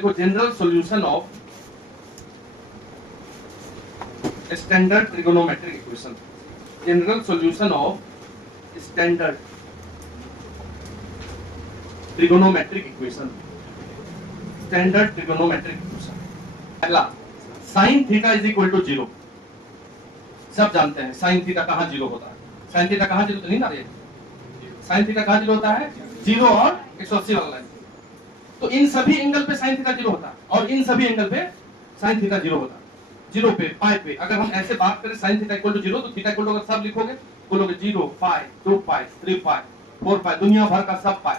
लिखो general solution of standard trigonometric equation, general solution of standard trigonometric equation, standard trigonometric equation. पहला sine theta is equal to 0, सब जानते हैं sine theta कहां 0 होता है। साइन थीटा कहां 0 तो नहीं ना रही, साइन थीटा कहां 0 होता है, 0 और 180 वाला लाइन। तो इन सभी एंगल पे साइन थीटा 0 होता है और इन सभी एंगल पे साइन थीटा 0 होता है। 0 पे पाई पे अगर हम ऐसे बात करें साइन थीटा इक्वल टू 0 तो थीटा इक्वल टू अगर सब लिखोगे बोलोगे 0 पाई 2 पाई 3 पाई 4 पाई, दुनिया भर का सब पाई,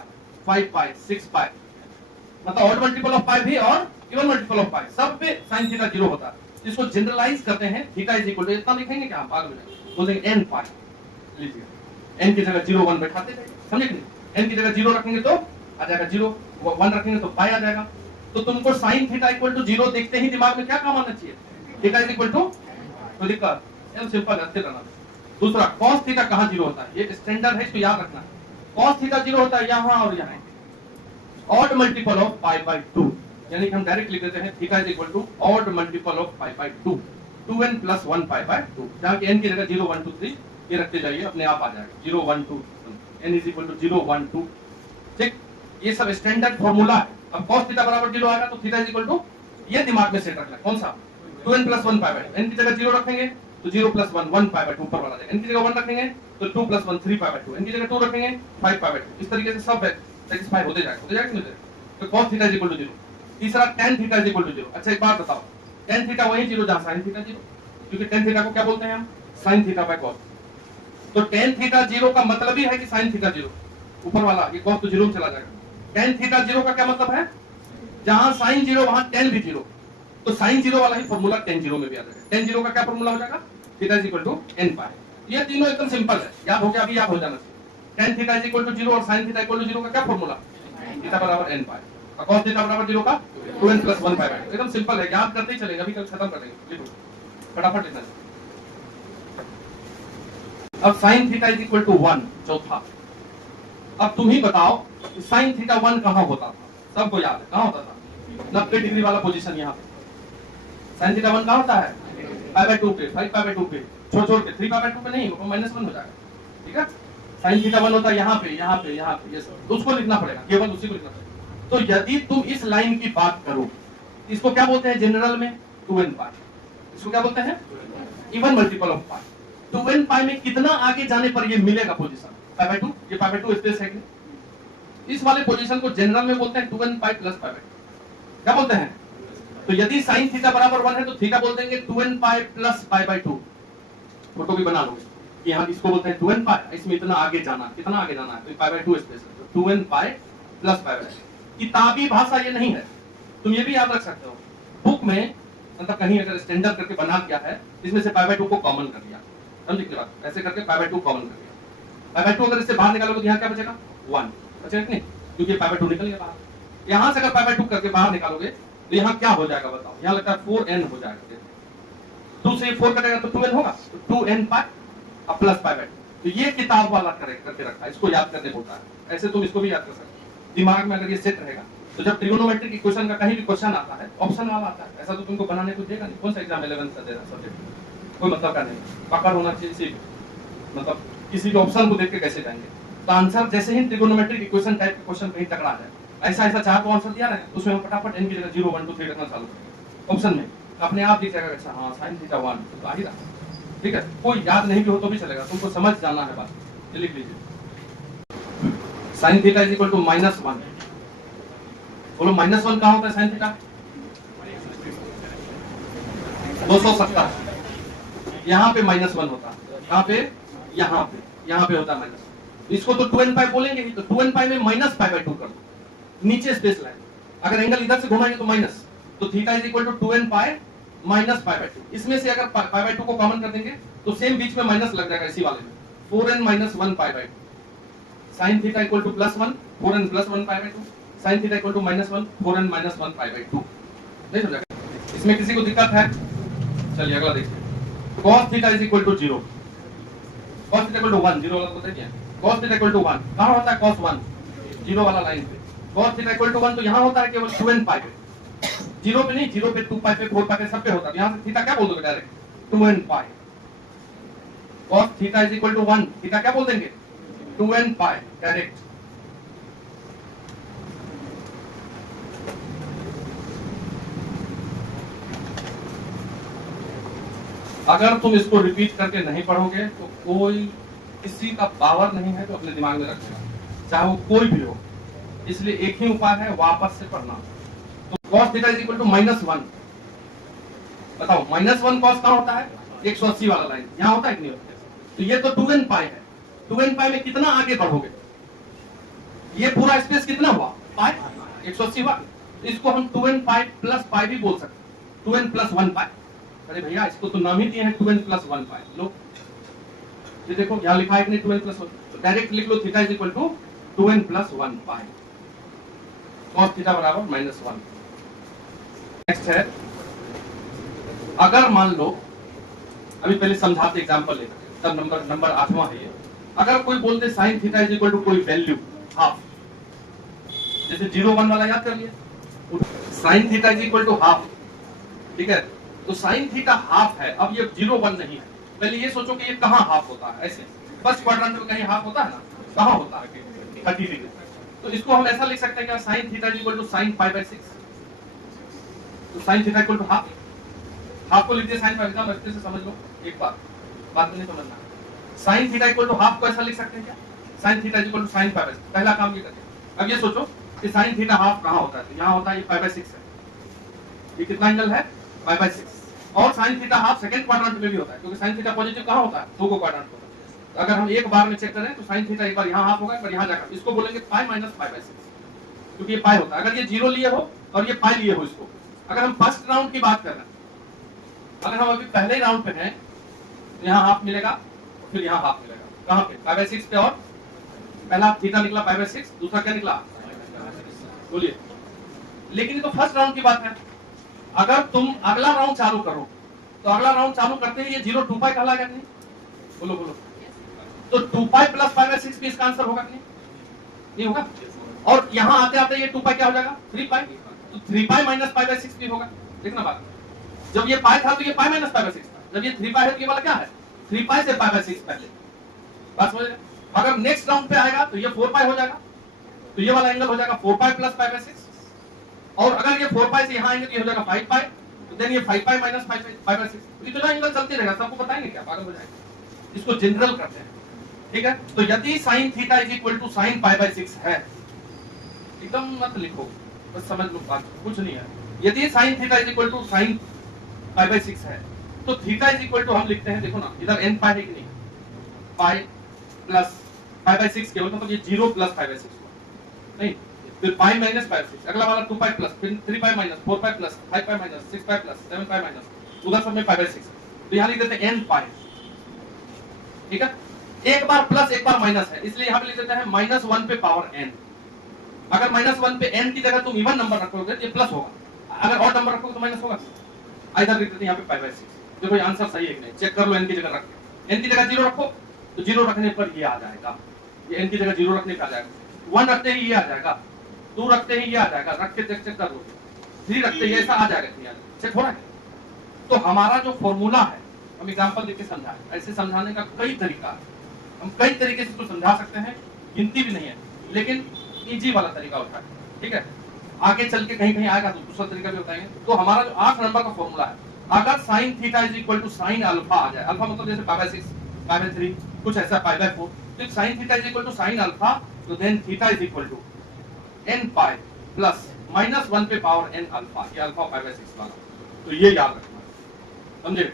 5 पाई 6 पाई, मतलब ऑड मल्टीपल ऑफ पाई भी और इवन मल्टीपल ऑफ पाई, सब पे साइन थीटा 0 होता है। इसको जनरलाइज करते हैं, थीटा इज इक्वल टू इतना लिखेंगे क्या हम बाद में बोलेंगे n पाई, लीजिए n की जगह 0 1 बैठाते जाइए, समझे कि नहीं। n की जगह 0 रखेंगे तो आ जाएगा 0, 1 रखेंगे तो पाई आ जाएगा। तो तुमको साइन थीटा इक्वल टू 0 देखते ही दिमाग में क्या काम आना चाहिए, थीटा इज इक्वल टू, तो दिक्कत एकदम सिंपल है, अच्छे रहना। दूसरा cos थीटा कहां 0 होता है, ये स्टैंडर्ड है, इसको याद रखना है। cos थीटा 0 होता है यहां और यहां, odd multiple of pi by 2, यानी कि हम डायरेक्ट लिख देते हैं theta is equal to odd multiple of pi by 2, 2n plus 1 pi by 2, जहां कि n की जगह 0 1 2 3 ये रखते जाइए, अपने आप आ जाएगा 0 1 2 n इज इक्वल टू 0 1 2। ठीक, ये सब स्टैंडर्ड फार्मूला है। अब cos थीटा बराबर 0 आएगा तो थीटा इज इक्वल टू, ये दिमाग में सेट रखना है, कौन सा 2n plus 1 pi by 2, n की जगह 0 रखेंगे तो 0 प्लस 1 1 पाई बाय 2 ऊपर वाला जाएगा, n की जगह 1 रखेंगे तो 2 प्लस 1 3 पाई बाय 2, n की जगह 2 रखेंगे 5 पाई बाय 2, इस तरीके से सब सेटिस्फाई होते जाएगा कि नहीं। तो cos theta is equal to 0। तीसरा tan theta is equal to 0। अच्छा एक बात बताओ, tan थीटा वही 0 जहां sin थीटा 0, क्योंकि tan थीटा को क्या बोलते हैं हम, sin थीटा बाय cos। तो tan थीटा 0 का मतलब ही है कि sin थीटा 0, ऊपर वाला ये cos तो 0 में चला जाएगा। tan थीटा 0 का क्या मतलब है, जहां sin 0 वहां tan भी 0, तो sin 0 वाला ही फार्मूला tan 0 में भी आ जाएगा। tan 0 का क्या फार्मूला हो जाएगा, theta is equal to n pi. ये तीनों एकदम सिंपल है, याद हो गया, अभी याद हो जाना चाहिए। tan theta is equal to 0 और sin थीटा इक्वल टू 0 का क्या फार्मूला, थीटा बराबर n पाई और cos थीटा बराबर 0 का 2n प्लस 1 पाई बाय 2, एकदम सिंपल है, याद करते ही चलेगा, अभी कल खत्म कर देंगे, लिखो फटाफट लिखना। अब sin theta is equal to 1, चौथा। अब तुम ही बताओ sin थीटा 1 कहां होता था, सबको याद है कहां होता था, 90 डिग्री वाला पोजीशन यहां पे। sin थीटा 1 कहां होता है, पाई बाय 2 पे, 5 पाई बाय 2 पे, छोड़ के 3 पाई बाय 2 पे नहीं, वो -1 हो जाएगा, ठीक है। sin थीटा 1 होता है यहां पे ये सब, तो उसको लिखना पड़ेगा, केवल उसी को लिखना पड़ेगा। तो यदि तुम इस लाइन की बात करो, इसको क्या बोलते हैं जनरल में 2n पाई, इसको क्या बोलते हैं even multiple of pi. 2n पाई में कितना आगे जाने पर ये मिलेगा पोजीशन, पाई बाय 2, ये पाई बाय 2 स्पेस है कि, इस वाले पोजीशन को जनरल में बोलते हैं 2n pi plus pi by 2, क्या बोलते हैं। तो यदि sin थीटा बराबर 1 है तो थीटा बोल देंगे 2n pi plus pi by 2, photo भी बना लोगे कि यहाँ इसको बोलते हैं 2n पाई, इसमें इतना आगे जाना, कितना आगे जाना है, तो पाई बाय 2 स्पेस है, तो 2n pi plus pi by 2। किताबी भाषा ये नहीं है, तुम ये भी याद रख सकते हो, बुक में मतलब कहीं अगर स्टैंडर्ड करके बना दिया है, इसमें से पाई बाय 2 को कॉमन कर दिया, समझे की बात, ऐसे करके पाई बाय 2 कॉमन कर दिया। पाई बाय 2 अगर इससे बाहर निकालोगे तो यहाँ क्या बचेगा 1 बचेगा कि नहीं, क्योंकि पाई बाय 2 निकल गया बाहर। यहाँ से अगर पाई बाय 2 करके बाहर निकालोगे तो यहाँ क्या हो जाएगा बताओ, यहाँ लगता है 4n हो जाएगा, 2 से 4 कटेगा तो 2n होगा, तो 2n पाई और प्लस पाई बाय 2। तो ये किताब वाला करेक्ट करके रखा है, इसको याद करने होता है, ऐसे तुम इसको भी याद कर सकते हो दिमाग में, अगर ये सेट रहेगा तो जब ट्रिगोनोमेट्रिक इक्वेशन का कहीं भी क्वेश्चन आता है, ऑप्शन वाला आता है, ऐसा तो तुमको बनाने को देगा नहीं, कौन सा एग्जाम 11th का दे रहा सब्जेक्ट, कोई मतलब का नहीं, पकड़ होना चाहिए सिर्फ, मतलब किसी भी ऑप्शन को देख के कैसे जाएंगे। तो आंसर जैसे ही ट्रिगोनोमेट्रिक इक्वेशन टाइप का क्वेश्चन कहीं टकरा जाए, ऐसा ऐसा 4 को आंसर दिया ना, उसमें हम फटाफट n की जगह 0 1 2 3 रखना चालू ऑप्शन में, अपने आप दिख जाएगा अच्छा हाँ sin थीटा 1 तो आ ही रहा, ठीक है। कोई याद नहीं भी हो तो भी चलेगा, तुमको समझ जाना है बात, ये लिख लीजिए। sin theta is equal to -1, बोलो -1 कहां होता है sin थीटा, 270, यहाँ पे -1 होता है, कहां पे, यहाँ पे होता है माइनस। इसको तो 2n पाई बोलेंगे ही, तो 2n पाई में माइनस पाई बाय 2 कर दो, नीचे स्पेस लाइन, अगर एंगल इधर से घुमाएंगे तो माइनस, तो theta is equal to 2n pi minus pi by 2। इसमें से अगर पाई बाय 2 को कॉमन कर देंगे तो सेम बीच में माइनस लग जाएगा इसी वाले में, 4n minus 1 pi by 2, sin theta equal to +1 4n plus 1 pi by 2, sin theta equal to -1 4n minus 1 pi by 2। नहीं समझा, इसमें किसी को दिक्कत है, चलिए अगला देखिए। cos theta is equal to 0, cos theta equal to 1, 0 वाला तो देखिए, cos थीटा इक्वल टू 1 कहां होता है, cos 1 0 वाला लाइन पे, cos थीटा इक्वल टू 1 तो यहां होता है केवल 2n पाई पे, जीरो पे नहीं, जीरो पे 2 पाई पे 4 पाई पे सब पे होता है। यहाँ से थीटा क्या बोल दोगे direct 2n pi. cos theta is equal to 1, theta क्या बोल देंगे 2n पाई डायरेक्ट। अगर तुम इसको रिपीट करके नहीं पढ़ोगे तो कोई किसी का पावर नहीं है जो अपने दिमाग में रखेगा, चाहे वो कोई भी हो। इसलिए एक ही उपाय है, वापस से पढ़ना। तो cos theta is equal to -1। बताओ -1 cos कहाँ होता है 180 वाला लाइन, यहाँ होता है कि नहीं होता? तो ये तो 2n पाई है। 2n पाई में कितना आगे बढ़ोगे, ये पूरा स्पेस कितना हुआ पाई 180 हुआ। इसको हम 2n पाई प्लस पाई भी बोल सकते हैं, 2n प्लस 1 पाई। अरे भैया इसको तो नाम ही दिए हैं 2n प्लस 1 पाई। लो ये देखो यहाँ लिखा है कि नहीं 2n प्लस 1, तो डायरेक्ट लिख लो theta is equal to 2n plus 1 pi. cos theta बराबर -1। नेक्स्ट है, अगर मान लो, अभी पहले समझाते एग्जांपल लेते हैं, तब नंबर 8वां है ये। अगर कोई बोलते sine theta is equal to कोई वैल्यू हाफ, जैसे 0 1 वाला याद कर लिया, sine theta is equal to half, ठीक है? तो साइन थीटा हाफ है। अब ये 0 1 नहीं है, पहले ये सोचो कि ये कहाँ हाफ होता है। ऐसे फर्स्ट क्वाड्रेंट में कहीं हाफ होता है ना, कहाँ होता है 30 डिग्री। तो इसको हम ऐसा लिख सकते हैं कि sine theta is equal to sine pi by 6। तो sine theta equal to half, half को लिख दिया साइन पाई, एकदम अच्छे से समझ लो एक बार, बात में नहीं समझना। Sine theta equal to half को ऐसा लिख सकते हैं क्या, sine theta equal to sine pi by 6। पहला काम ये करते। अब ये सोचो कि साइन थीटा हाफ कहाँ होता है, तो यहाँ होता है, ये पाई बाय 6 है। ये कितना एंगल है पाई बाय 6। और sine theta half second quadrant में भी होता है, क्योंकि साइन थीटा पॉजिटिव कहाँ होता है 2 को क्वाड्रेंट होता है। तो अगर हम एक बार में चेक करें तो साइन थीटा एक बार यहाँ हाफ होगा, एक बार यहाँ जाकर, इसको बोलेंगे पाई माइनस पाई बाय 6, क्योंकि ये पाई होता है। अगर ये 0 लिए हो और ये पाई लिए हो, इसको अगर हम फर्स्ट राउंड की बात कर रहे हैं, अगर हम अभी पहले राउंड पे हैं तो यहाँ हाफ मिलेगा, फिर यहाँ हाफ मिलेगा, कहाँ पे पाई बाय 6 पे। और पहला थीटा निकला पाई बाय 6, दूसरा क्या निकला बोलिए। लेकिन ये तो फर्स्ट राउंड की बात है। अगर तुम अगला राउंड चालू करो तो अगला राउंड चालू करते ही ये 0 2 पाई कहलाएगा नहीं, बोलो बोलो। तो 2 पाई प्लस पाई बाय 6 भी इसका आंसर होगा कि नहीं होगा। और यहाँ आते आते ये 2 पाई क्या हो जाएगा 3 पाई, तो 3 पाई माइनस पाई बाय 6 भी होगा। देखना बात, जब ये पाई था तो ये पाई माइनस पाई बाय 6 था, जब ये 3 पाई है तो ये वाला क्या है 3 पाई से पाई बाय 6 पहले। बात समझ रहे? अगर नेक्स्ट राउंड पे आएगा तो ये 4 पाई हो जाएगा, तो ये वाला एंगल हो जाएगा 4 पाई प्लस पाई बाय 6। और अगर ये 4 पाई से यहाँ आएंगे तो ये हो जाएगा 5 पाई, तो देन ये 5 पाई माइनस 5 पाई बाय 6। इतना एंगल चलते रहेगा, सबको बताएंगे क्या, पागल हो जाएंगे। इसको जनरल करते हैं, ठीक है? तो यदि sin theta is equal to sin pi by 6 है, एकदम मत लिखो, बस समझ लो बात, कुछ नहीं है। यदि sin theta is equal to sin pi by 6 है, तो थीटा इज इक्वल टू हम लिखते हैं, देखो ना इधर n पाई है कि नहीं, पाई प्लस पाई बाय 6 केवल, मतलब ये 0 प्लस पाई बाय 6 हुआ नहीं, फिर पाई माइनस पाई 6, अगला वाला 2 पाई प्लस, फिर 3 pi minus, 4 pi plus, 5 pi minus, 6 pi plus, 7 pi minus, उधर सब में पाई बाय 6। तो यहाँ लिख देते हैं n पाई, ठीक है? एक बार प्लस एक बार माइनस है, इसलिए यहाँ पे लिख देते हैं -1 पे पावर n। अगर -1 पे n की जगह तुम इवन नंबर रखोगे तो ये प्लस होगा, अगर ऑड नंबर रखोगे तो माइनस होगा। इधर लिख देते हैं यहाँ पे पाई बाय 6। देखो ये आंसर सही है कि नहीं, चेक कर लो। n की जगह रख के, n की जगह 0 रखो तो 0 रखने पर ये आ जाएगा, ये n की जगह 0 रखने पे आ जाएगा। 1 रखते ही ये आ जाएगा, 2 रखते ही ये आ जाएगा, रख के चेक कर लो। 3 रखते ही ऐसा आ जाएगा, चेक हो रहा है। तो हमारा जो फॉर्मूला है, हम एग्जांपल देके समझाएं, ऐसे समझाने का कई तरीका है, हम कई तरीके से तो समझा सकते हैं, गिनती भी नहीं है, लेकिन इजी वाला तरीका होता है, ठीक है? आगे चल के कहीं कहीं आएगा तो दूसरा तरीका भी बताएंगे। तो हमारा जो 8 नंबर का फॉर्मूला है, अगर sin theta is equal to sin alpha आ जाए, अल्फा मतलब जैसे पाई बाय 6, पाई बाय 3, कुछ ऐसा पाई बाय 4, तो sin theta is equal to sin alpha, तो then theta is equal to n pi plus -1 पे पावर n अल्फा, ये अल्फा पाई बाय 6 वाला। तो ये याद रखना है, समझे?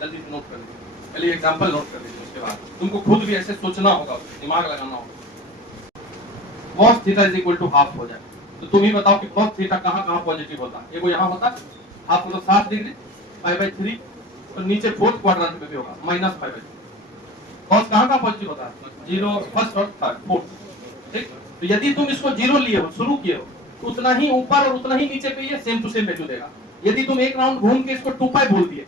जल्दी से नोट कर लीजिए, पहले एग्जांपल नोट कर लीजिए, उसके बाद तुमको खुद भी ऐसे सोचना होगा, दिमाग लगाना होगा। cos theta is equal to half हो जाए तो तुम ही बताओ कि cos थीटा कहाँ पॉजिटिव होता है। वो यहाँ होता है हाफ मतलब 60 डिग्री पाई बाय 3, और नीचे फोर्थ क्वाड्रेंट में भी होगा माइनस पाई बाय 3। cos कहाँ पॉजिटिव होता है 0 फर्स्ट और थर्ड फोर्थ, ठीक? तो यदि तुम इसको 0 लिए हो, शुरू किए हो, तो उतना ही ऊपर और उतना ही नीचे पे ये सेम टू सेम वैल्यू देगा। यदि तुम एक राउंड घूम के इसको 2 पाई बोल दिए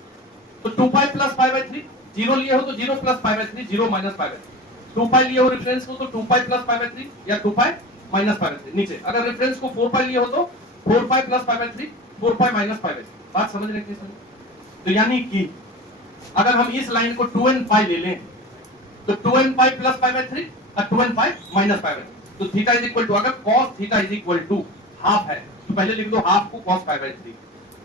तो 2 पाई प्लस पाई बाय 3, 0 लिए हो तो 0 plus pi by 3, 0 minus pi by 3। 2 पाई लिए हो रेफरेंस को तो 2 पाई प्लस पाई बाय 3 या 2 पाई माइनस पाई बाय 3 नीचे। अगर रेफरेंस को 4 पाई लिए हो तो 4 pi plus pi by 3, 4 pi minus pi by 3। बात समझ रहे हैं? तो यानी कि अगर हम इस लाइन को 2n पाई ले लें तो 2n pi plus pi by 3 और 2n pi minus pi by 3, तो थीटा इज इक्वल टू, अगर cos theta is equal to half है तो पहले लिख दो हाफ को cos पाई बाय 3,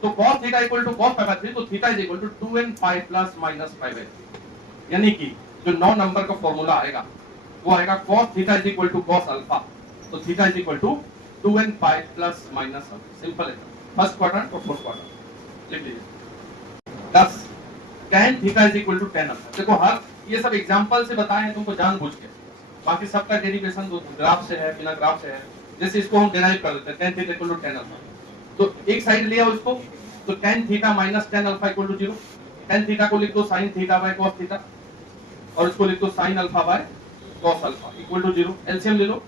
तो cos theta equal to cos pi by 3, तो theta is equal to 2n pi plus minus pi by 3। यानी कि जो 9 नंबर का फॉर्मूला आएगा वो आएगा cos theta is equal to cos alpha, तो theta is equal to 2n pi plus minus alpha. Simple है, फर्स्ट क्वाड्रेंट और फोर्थ क्वाड्रेंट लिख लीजिए। 10 tan theta is equal to tan alpha. देखो हर ये सब एग्जांपल से बताए हैं तुमको जानबूझ के, बाकी सबका डेरिवेशन तो ग्राफ से है, बिना ग्राफ से है। जैसे इसको हम डिराइव कर देते हैं tan theta equal to tan alpha, तो एक साइड लिया उसको, तो tan theta minus tan alpha equal to 0। tan theta को लिख दो sin theta by cos theta, और इसको लिख दो sin alpha by cos alpha equal to 0। LCM ले लो,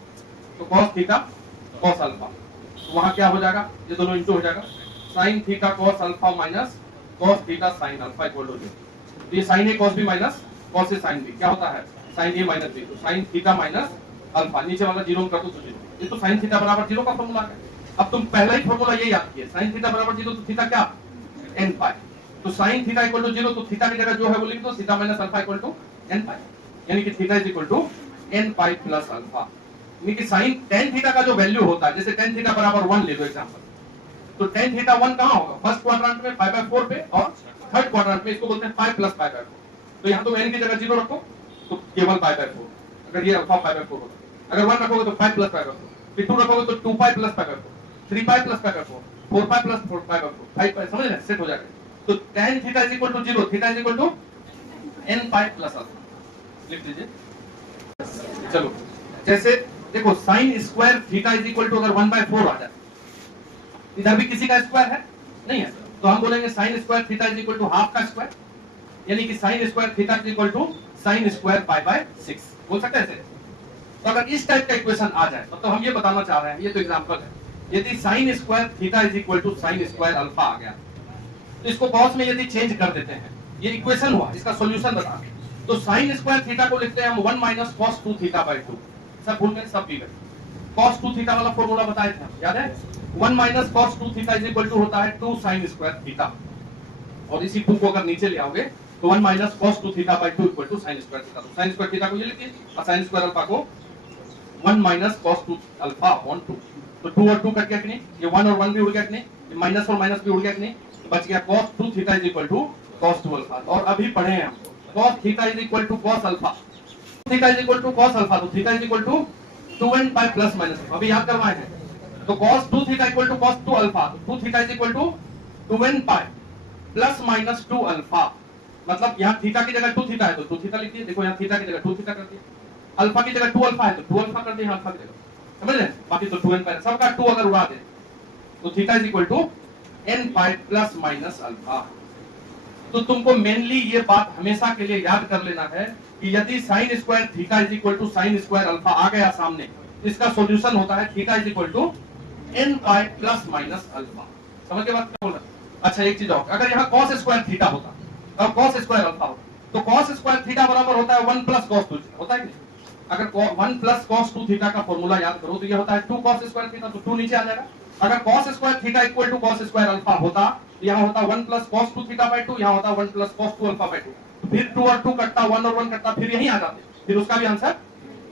तो cos थीटा cos अल्फा, तो वहां क्या हो जाएगा, ये दोनों इनटू हो जाएगा, sin theta cos alpha minus cos theta sin alpha equal to 0। तो ये sin a cos b minus cos a sin b क्या होता है, sin a माइनस b, तो sin थीटा माइनस अल्फा, नीचे वाला 0 कर दो तो 0। ये तो sin थीटा बराबर 0 का फार्मूला है। अब तुम पहला ही फार्मूला ये याद किए, sin थीटा बराबर 0 तो थीटा क्या n पाई, तो sin थीटा इक्वल टू 0, तो थीटा की जगह जो है वो लिख दो theta minus alpha equal to n pi, यानी कि theta is equal to n pi plus alpha. यानी कि sin tan थीटा का जो वैल्यू होता है, जैसे tan थीटा बराबर 1 ले लो एग्जांपल, तो tan थीटा 1 कहां होगा, फर्स्ट क्वाड्रेंट में पाई बाय 4 पे, और थर्ड क्वाड्रेंट में इसको बोलते हैं पाई प्लस पाई बाय 4। तो यहां तो n की जगह 0 रखो तो केवल पाई बाय 4, अगर ये अल्फा पाई बाय 4 होगा। अगर 1 रखोगे तो 5 प्लस पाई बाय 4, फिर 2 रखोगे तो 2 pi plus pi by 4, 3 pi plus pi by 4, 4 pi plus 4 pi by 4, 5 pi, समझ रहे हैं, सेट हो जाएगा। तो tan theta is equal to 0, theta is equal to n pi plus alpha लिख लीजिए। चलो जैसे देखो sin square theta is equal to अगर 1/4 आ जाए, इधर भी किसी का स्क्वायर है नहीं है, तो हम बोलेंगे sin square theta is equal to half का स्क्वायर, यानी कि sin square theta is equal to sin square pi by 6 बोल सकते हैं ऐसे। तो अगर इस टाइप का इक्वेशन आ जाए तो हम ये बताना चाह रहे हैं, ये तो एग्जांपल है, यदि sin square theta is equal to sin square alpha आ गया, तो इसको cos में यदि चेंज कर देते हैं, ये इक्वेशन हुआ, इसका सॉल्यूशन बता, तो sin स्क्वायर थीटा को लिखते हैं हम 1 माइनस cos 2 थीटा बाय 2। सब भूल गए, सब भी गए। cos 2 थीटा वाला फॉर्मूला बताए थे हम, याद है, 1 minus cos 2 theta is equal to होता है 2 sin स्क्वायर थीटा, और इसी 2 को अगर नीचे ले आओगे तो 1 minus cos 2 theta by 2 equal to sin square theta. तो sin स्क्वायर थीटा को ये लिखिए, और sin स्क्वायर अल्फा को 1 माइनस cos 2 अल्फा अपॉन 2। तो 2 और 2 कट गया कि नहीं, ये 1 और 1 भी उड़ गया कि नहीं, ये माइनस और माइनस भी उड़ गया कि नहीं, तो बच गया cos 2 theta is equal to cos 2 alpha. और अभी पढ़े हैं हम cos theta is equal to cos alpha, theta is equal to cos alpha, तो theta is equal to 2n pi plus minus, अभी याद करवाए हैं। तो cos 2 theta equal to cos 2 alpha, तो 2 theta is equal to 2n pi plus minus 2 alpha, मतलब यहाँ theta की जगह 2 थीटा है तो 2 थीटा लिख दिए, देखो यहाँ थीटा की जगह 2 थीटा कर दिया, अल्फा की जगह 2 अल्फा है तो 2 अल्फा कर दिया अल्फा की जगह, समझ रहे, बाकी तो 2n पाई, सबका 2 अगर उड़ा दे तो theta is equal to n pi plus minus alpha. तो तुमको मेनली ये बात हमेशा के लिए याद कर लेना है कि यदि sin square theta is equal to sin square alpha आ गया सामने, इसका सॉल्यूशन होता है theta is equal to n pi plus minus alpha. समझ के बात क्या बोल रहा? अच्छा एक चीज और, अगर यहाँ cos स्क्वायर थीटा होता और cos स्क्वायर अल्फा होता, तो cos स्क्वायर थीटा बराबर होता है 1 प्लस cos 2 होता है कि नहीं? अगर 1 प्लस cos 2 थीटा का फॉर्मूला याद करो तो ये होता है 2 cos स्क्वायर थीटा, तो 2 नीचे आ जाएगा। अगर cos square theta equal to cos square alpha होता, यहाँ होता 1 प्लस cos 2 थीटा बाय 2, यहाँ होता 1 प्लस cos 2 अल्फा बाय 2, फिर 2 और 2 कटता, 1 और 1 कटता, फिर यही आ जाते, फिर उसका भी आंसर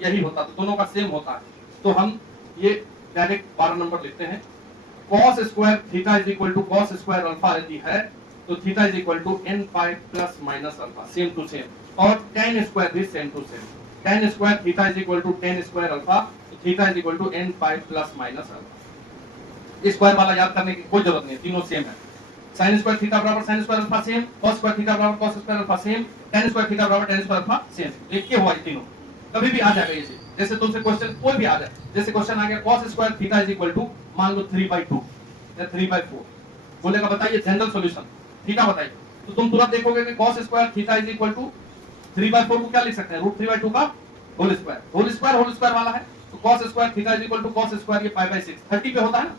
यही होता, तो दोनों का सेम होता है। तो हम ये डायरेक्ट 12 नंबर लिखते हैं, cos square theta is equal to cos square alpha यदि है तो theta is equal to n pi plus minus alpha, same to same, और tan स्क्वायर भी same to same, tan square theta is equal to tan square alpha, तो theta is equal to n pi plus minus alpha. Square वाला याद करने की कोई जरूरत नहीं है, तीनों सेम है। sin स्क्वायर थीटा बराबर sin square alpha same, cos square theta बराबर cos square alpha same, tan square theta बराबर tan स्क्वायर अल्फा सेम। एक के हुआ ये तीनों, कभी भी आ जाएगा ये। जैसे तुमसे क्वेश्चन कोई भी आ जाए, जैसे क्वेश्चन आ गया cos square theta is equal to मान लो 3/2 या 3/4, बोलेगा बताइए जनरल सॉल्यूशन थीटा बताइए, तो तुम तुरंत देखोगे कि cos square theta is equal to 3/4 को क्या लिख सकते हैं, √3/2 का होल स्क्वायर वाला है, तो cos square theta is equal to cos square ये π/6 30 पे होता है ना,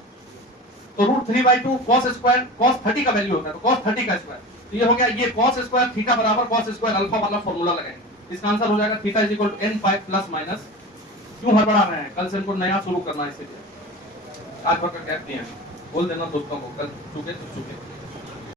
तो √3/2 cos स्क्वायर cos 30 का वैल्यू होता है, तो cos 30 का स्क्वायर, तो ये हो गया, ये cos स्क्वायर थीटा बराबर cos स्क्वायर अल्फा वाला फॉर्मूला लगाएंगे, इसका आंसर हो जाएगा theta is equal to n pi plus minus. क्यों हड़बड़ा रहे हैं, कल से इनको नया शुरू करना है, इसलिए आज भर का गैप दिए हैं, बोल देना दोस्तों को, कल चुके तो चुके।